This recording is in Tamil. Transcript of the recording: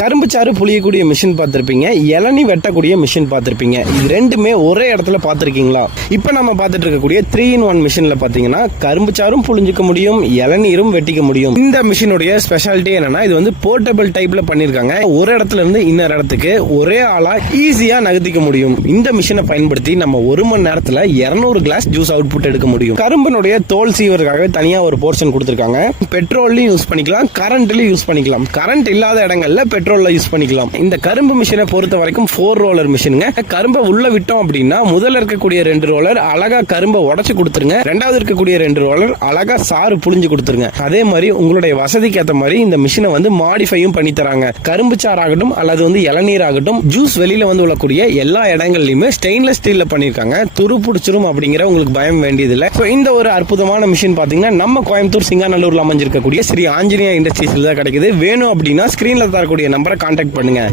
கரும்பு சாறு புளியக்கூடிய மிஷின் பார்த்திருப்பீங்க, இளநீ வெட்டக்கூடிய மிஷின் பார்த்திருப்பீங்க. இது ரெண்டுமே ஒரே இடத்துல பார்த்திருக்கீங்களா? இப்ப நம்ம பார்த்துட்டு இருக்கக்கூடிய 3-in-1 மிஷின்ல பாத்தீங்கன்னா கரும்பு சாறும் புளிஞ்சிக்க முடியும், இளநீரும் வெட்டிக்க முடியும். இந்த மிஷினுடைய ஸ்பெஷாலிட்டி என்னன்னா, இது வந்து போர்ட்டபிள் டைப்ல பண்ணிருக்காங்க. ஒரு இடத்துல இருந்து இன்னொரு இடத்துக்கு ஒரே ஆளா ஈஸியா நகர்த்திக்க முடியும். இந்த மிஷினை பயன்படுத்தி நம்ம 1 மணி நேரத்துல 200 கிளாஸ் ஜூஸ் அவுட்புட் எடுக்க முடியும். கரும்பினுடைய தோல் சீவருக்காக தனியா ஒரு போர்ஷன் கொடுத்திருக்காங்க. பெட்ரோல்லையும் யூஸ் பண்ணிக்கலாம், கரண்ட்லயும் யூஸ் பண்ணிக்கலாம். கரண்ட் இல்லாத இடங்கள்ல பெட்ரோல்ல யூஸ் பண்ணிக்கலாம். இந்த கரும்பு மிஷினை பொறுத்த வரைக்கும் 4 ரோலர் மிஷினுங்க. கரும்பை உள்ள விட்டோம் அப்படின்னா முதல்ல இருக்கக்கூடிய 2 ரோலர் அழகா கரும்பை உடைச்சு கொடுத்துருங்க, ரெண்டாவது இருக்கக்கூடிய 2 ரோலர் அழகா சாறு புளிஞ்சு கொடுத்துருங்க. அதே மாதிரி உங்களுடைய வசதிக்கு ஏற்ற மாதிரி இந்த மிஷினை வந்து மாடிஃபையும் பண்ணி தராங்க. கரும்பு சாறு ஆகட்டும் அல்லது வந்து இளநீர் ஆகட்டும், ஜூஸ் வெளியில வந்து உள்ளக்கூடிய எல்லா இடங்கள்லயுமே ஸ்டெயின்லெஸ் ஸ்டீல்ல பண்ணிருக்காங்க. துரு பிடிச்சிரும் அப்படிங்கிற உங்களுக்கு பயம் வேண்டியதில்லை. இந்த ஒரு அற்புதமான மிஷின் பாத்தீங்கன்னா நம்ம கோயம்புத்தூர் சிங்காநல்லூர்ல அமைஞ்சிருக்கக்கூடிய ஸ்ரீ ஆஞ்சநேயா இண்டஸ்ட்ரீஸ்ல தான் கிடைக்குது. வேணும் அப்படின்னா ஸ்கிரீன்ல தரக்கூடிய நம்பரை கான்டாக்ட் பண்ணுங்க.